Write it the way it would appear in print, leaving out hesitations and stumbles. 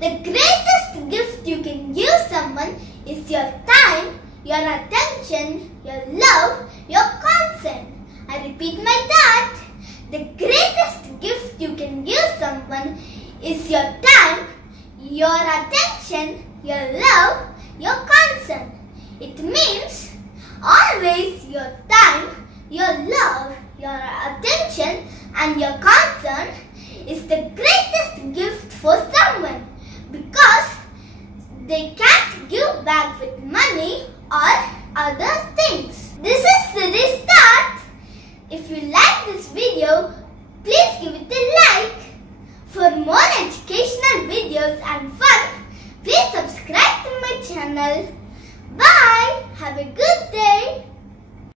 The greatest gift you can give someone is your time, your attention, your love, your consent. I repeat my that. The greatest gift you can give someone is your time, your attention, your love, your consent. It means always your time, your love, your attention and your concern is the greatest gift for someone because they can't give back with money or other things. This is the restart. If you like this video, please give it a like. For more educational videos and fun, please subscribe to my channel. Bye. Have a good